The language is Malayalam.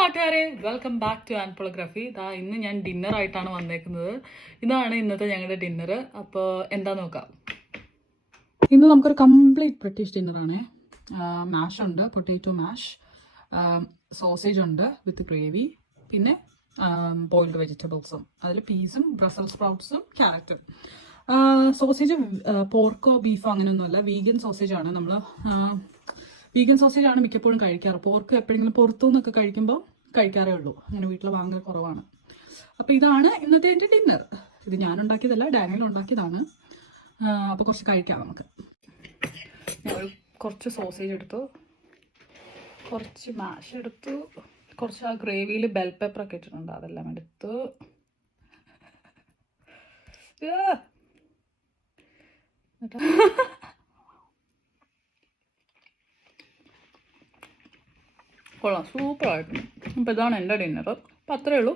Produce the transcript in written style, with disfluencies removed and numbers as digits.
നാട്ടുകാരെ, വെൽക്കം ബാക്ക് ടു ആൻപോളോഗ്രഫി. ഇന്ന് ഞാൻ ഡിന്നറായിട്ടാണ് വന്നേക്കുന്നത്. ഇതാണ് ഇന്നത്തെ ഞങ്ങളുടെ ഡിന്നർ. അപ്പോൾ എന്താ നോക്കാം. ഇന്ന് നമുക്കൊരു കംപ്ലീറ്റ് ബ്രിട്ടീഷ് ഡിന്നറാണ്. മാഷ് ഉണ്ട്, പൊട്ടാറ്റോ മാഷ്, സോസേജ് ഉണ്ട് വിത്ത് ഗ്രേവി, പിന്നെ ബോയിൽഡ് വെജിറ്റബിൾസും, അതിൽ പീസും ബ്രസൽ സ്പ്രൗട്ട്സും ക്യാരറ്റും. സോസേജ് പോർക്കോ ബീഫോ അങ്ങനെയൊന്നുമല്ല, വീഗൻ സോസേജ് ആണ്. നമ്മൾ വീഗൻ സോസേജ് ആണ് മിക്കപ്പോഴും കഴിക്കാറ്. പോർക്ക് എപ്പോഴെങ്കിലും പുറത്തു നിന്നൊക്കെ കഴിക്കുമ്പോൾ കഴിക്കാറേ ഉള്ളൂ. അങ്ങനെ വീട്ടിൽ ഭയങ്കര കുറവാണ്. അപ്പോൾ ഇതാണ് ഇന്നത്തെ എൻ്റെ ഡിന്നർ. ഇത് ഞാൻ ഉണ്ടാക്കിയതല്ല, ഡാനിയൽ ഉണ്ടാക്കിയതാണ്. അപ്പോൾ കുറച്ച് കഴിക്കാം നമുക്ക്. ഞാൻ കുറച്ച് സോസേജ് എടുത്തു, കുറച്ച് മാഷ് എടുത്തു, കുറച്ച് ആ ഗ്രേവിയിൽ ബെൽ പെപ്പറൊക്കെ ഇട്ടിട്ടുണ്ട്, അതെല്ലാം എടുത്തു. കൊള്ളാം, സൂപ്പറായിട്ട്. അപ്പോൾ ഇതാണ് എൻ്റെ ഡിന്നർ. അപ്പോൾ അത്രയേ ഉള്ളൂ.